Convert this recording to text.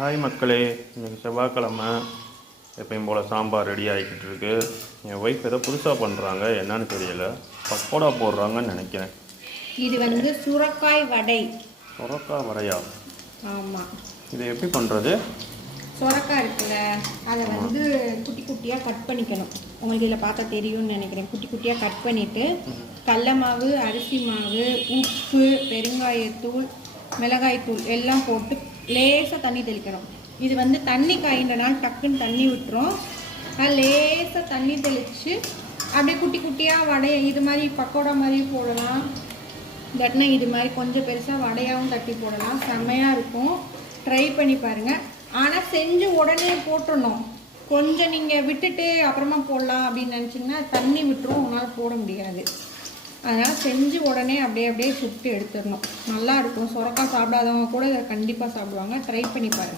Hi மக்களே, இன்றைக்கி செவ்வாய்க்கிழமை. எப்பயும் போல் சாம்பார் ரெடி ஆகிக்கிட்டு இருக்கு. என் ஒய்ஃப் ஏதோ புதுசாக பண்ணுறாங்க, என்னன்னு தெரியல. பக்கோடா போடுறாங்கன்னு நினைக்கிறேன். இது வந்து சுரக்காய் வடை. சுரக்காய் வடையா? ஆமாம். இது எப்படி பண்ணுறது? சுரக்காய் இருக்குல்ல, அதை வந்து குட்டி குட்டியாக கட் பண்ணிக்கணும். உங்களுக்கு இதில் பார்த்தா தெரியும்னு நினைக்கிறேன். குட்டி குட்டியாக கட் பண்ணிவிட்டு கடல மாவு, அரிசி மாவு, உப்பு, பெருங்காயத்தூள், மிளகாய்த்தூள் எல்லாம் போட்டு லேசாக தண்ணி தெளிக்கணும். இது வந்து தண்ணி காயின்றனால டக்குன்னு தண்ணி விட்டுரும். அது லேசாக தண்ணி தெளித்து அப்படியே குட்டி குட்டியாக வடையை இது மாதிரி பக்கோடா மாதிரி போடலாம். இல்லாட்டினா இது மாதிரி கொஞ்சம் பெருசாக வடையாகவும் தட்டி போடலாம். செம்மையாக இருக்கும். ட்ரை பண்ணி பாருங்கள். ஆனால் செஞ்சு உடனே போட்டுடணும். கொஞ்சம் நீங்கள் விட்டுட்டு அப்புறமா போடலாம் அப்படின்னு நினச்சிங்கன்னா தண்ணி விட்டுரும், உங்களால் போட முடியாது. அதனால் செஞ்சு உடனே அப்படியே சுட்டு எடுத்துடணும். நல்லாயிருக்கும். சுரக்காய் சாப்பிடாதவங்க கூட இதை கண்டிப்பாக சாப்பிடுவாங்க. ட்ரை பண்ணி பாருங்கள்.